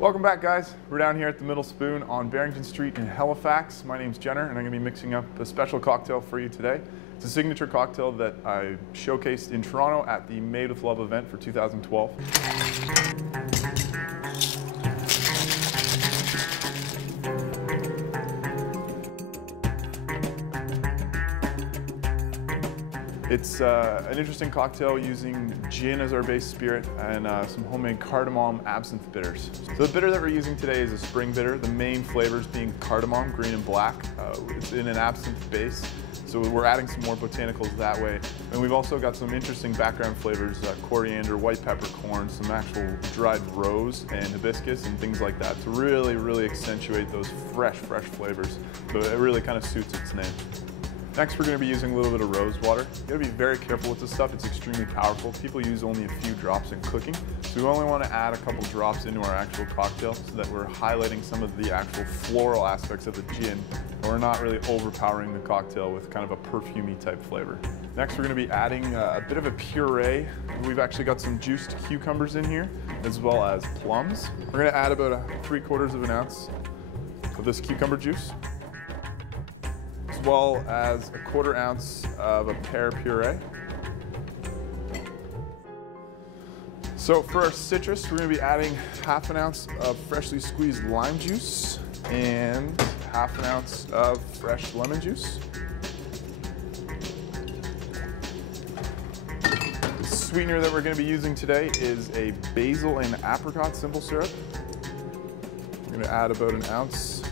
Welcome back, guys. We're down here at the Middle Spoon on Barrington Street in Halifax. My name's Jenner, and I'm going to be mixing up a special cocktail for you today. It's a signature cocktail that I showcased in Toronto at the Made with Love event for 2012. It's an interesting cocktail using gin as our base spirit and some homemade cardamom absinthe bitters. So the bitter that we're using today is a spring bitter, the main flavors being cardamom, green and black. It's in an absinthe base, so we're adding some more botanicals that way. And we've also got some interesting background flavors, coriander, white peppercorn, some actual dried rose and hibiscus and things like that to really accentuate those fresh flavors. So it really kind of suits its name. Next, we're going to be using a little bit of rose water. You got to be very careful with this stuff. It's extremely powerful. People use only a few drops in cooking. So we only want to add a couple drops into our actual cocktail so that we're highlighting some of the actual floral aspects of the gin. And we're not really overpowering the cocktail with kind of a perfumey type flavor. Next, we're going to be adding a bit of a puree. We've actually got some juiced cucumbers in here, as well as plums. We're going to add about 3/4 of an ounce of this cucumber juice, as well as a 1/4 ounce of a pear puree. So for our citrus, we're going to be adding 1/2 ounce of freshly squeezed lime juice and 1/2 ounce of fresh lemon juice. The sweetener that we're going to be using today is a basil and apricot simple syrup. We're going to add about 1 ounce.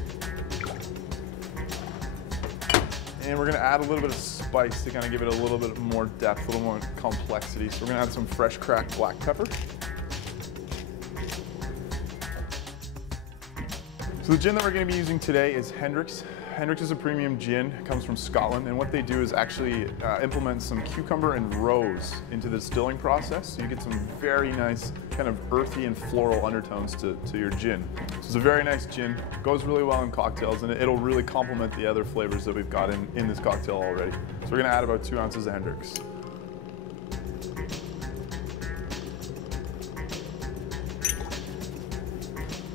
And we're going to add a little bit of spice to kind of give it a little bit more depth, a little more complexity. So we're going to add some fresh cracked black pepper. So the gin that we're going to be using today is Hendrick's. Hendrick's is a premium gin. It comes from Scotland, and what they do is actually implement some cucumber and rose into the distilling process. So you get some very nice kind of earthy and floral undertones to your gin. So it's a very nice gin. It goes really well in cocktails, and it'll really complement the other flavors that we've got in this cocktail already. So we're going to add about 2 ounces of Hendrick's.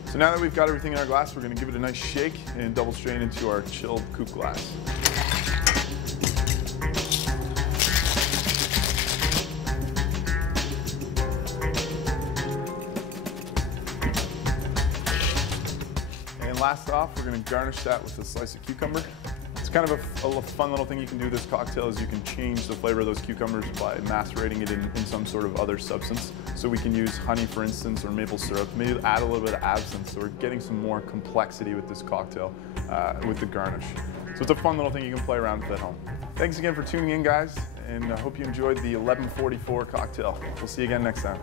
So now that we've got everything in our glass, we're going to give it a nice shake and double strain into our chilled coupe glass. And last off, we're going to garnish that with a slice of cucumber. It's kind of a fun little thing you can do with this cocktail is you can change the flavor of those cucumbers by macerating it in some sort of other substance. So we can use honey, for instance, or maple syrup. Maybe add a little bit of absinthe, so we're getting some more complexity with this cocktail with the garnish. So it's a fun little thing you can play around with at home. Thanks again for tuning in, guys, and I hope you enjoyed the 1144 cocktail. We'll see you again next time.